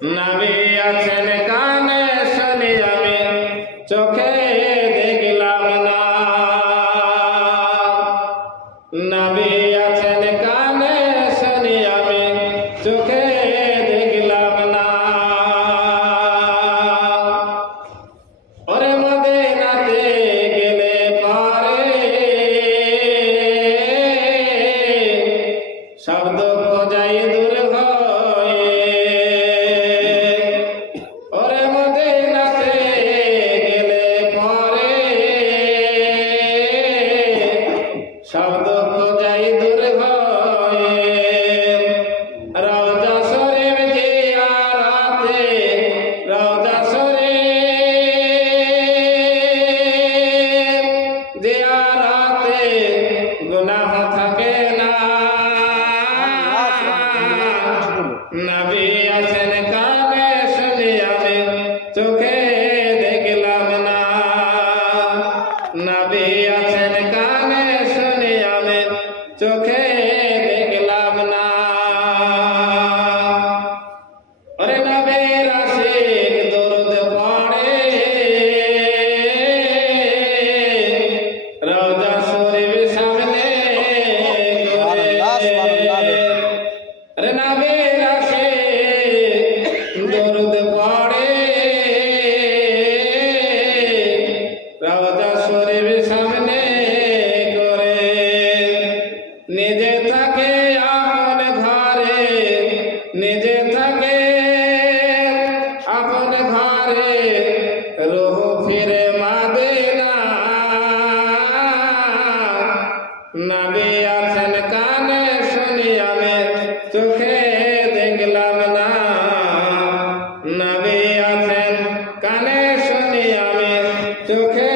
নবী আছেন কানে শুনি আমি চোখে দেখলাম না। নবী আছেন কানে শুনি আমি চোখে দেখলাম না। ওরে মদিনাতে গেলে পরে শব্দ খোঁজাই দূর হয়ে। ওরে মদিনাতে গেলে পরে শব্দ খোঁজাই দূর হয়ে। রওজা শরীফ জিয়ারতে রওজা শরীফ জিয়ারতে গুনাহ থাকে না। নবী আছেন কানে শুনি আমি চোখে দেখলাম না। নবী আছেন কানে শুনি আমি চোখে দেখলাম না। ওরে নবীর আশিক দরুদ পড়ে রওজা শরীফ সামনে করে। ওরে নবীর আশিক দরুদ পড়ে রওজা শরীফ সামনে করে। নিজে থাকে আপন ঘরে নিজে থাকে আপন ঘরে রূহ ফিরে মদিনা। নবী আছেন কানে শুনি আমি চোখে দেখলাম না। নবী আছেন কানে শুনি আমি চোখে